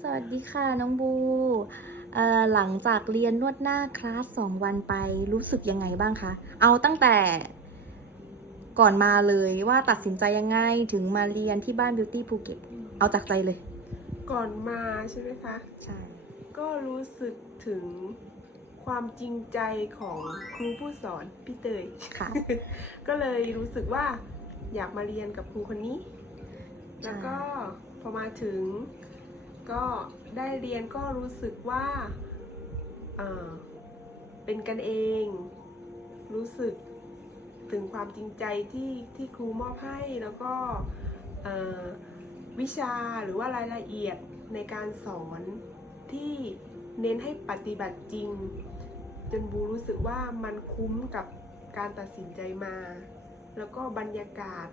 สวัสดีค่ะน้องบูเอ่อหลังจากเรียนนวดหน้าคลาสสองวันไปรู้สึกยังไงบ้างคะ เอาตั้งแต่ก่อนมาเลยว่าตัดสินใจยังไงถึงมาเรียนที่บ้านบิวตี้ภูเก็ตเอาจากใจเลย ก่อนมาใช่ไหมคะ ใช่ ก็รู้สึกถึงความจริงใจของครูผู้สอนพี่เตยค่ะ ก็เลยรู้สึกว่าอยากมาเรียนกับครูคนนี้ใช่แล้วก็พอมาถึง ก็ได้เรียนก็รู้สึกว่าเป็นกันเอง รู้สึกถึงความจริงใจที่ที่ครูมอบให้แล้วก็วิชาหรือว่ารายละเอียดในการสอนที่เน้นให้ปฏิบัติจริง จนบูรู้สึกว่ามันคุ้มกับการตัดสินใจมา แล้วก็บรรยากาศ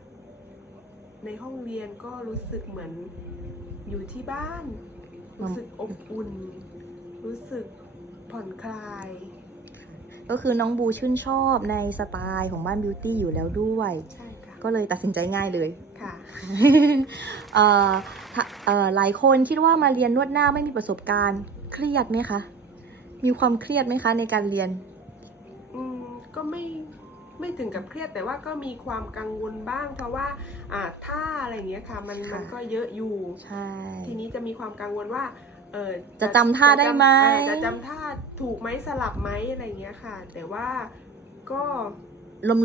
ในห้องเรียนก็รู้สึกเหมือนอยู่ที่บ้าน รู้สึกอบอุ่น รู้สึกผ่อนคลาย ก็คือน้องบูชื่นชอบในสไตล์ของบ้านบิวตี้อยู่แล้วด้วย ใช่ค่ะ ก็เลยตัดสินใจง่ายเลยค่ะเอ่อถ้าเอ่อหลายคนคิดว่ามาเรียนนวดหน้าไม่มีประสบการณ์เครียดไหมคะ มีความเครียดไหมคะในการเรียน อืมก็ไม่ ไม่ถึงกับเครียดแต่ว่าก็มีความกังวลบ้าง เพราะว่าอ่าท่าอะไรอย่างเงี้ยค่ะมันค่ะ มันก็เยอะอยู่ ใช่ ทีนี้จะมีความกังวลว่าเออจะจำท่าได้ไหมเออจะจำท่าถูกไหมสลับไหมอะไรอย่างเงี้ยค่ะ แต่ว่าก็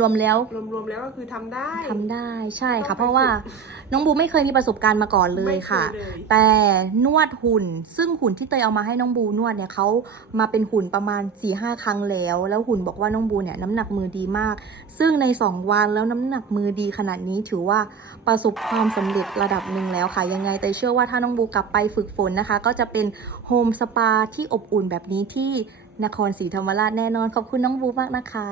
รวมๆแล้วรวมๆแล้วก็คือทำได้ทำได้ใช่ต้ค่ะองไปเพราะว่าฝึกน้องบูไม่เคยมีประสบการณ์มาก่อนเลยค่ะ ไม่เลยแต่นวดหุ่น ซึ่งหุ่นที่เตยเอามาให้น้องบูนวดเนี่ยเขามาเป็นหุ่นประมาณ4ีหครั้งแล้ว แล้วหุ่นบอกว่าน้องบูเนี่ยน้ำหนักมือดีมาก ซึ่งใน 2 วันแล้วน้ำหนักมือดีขนาดนี้ถือว่าประสบความสำเร็จระดับหนึ่งแล้วค่ะ ยังไงเตยเชื่อว่าถ้าน้องบูกลับไปฝึกฝนนะคะ ก็จะเป็นโฮมสปาที่อบอุ่นแบบนี้ที่นครศรีธรรมราชแน่นอนขอบคุณน้องบูมากนะคะ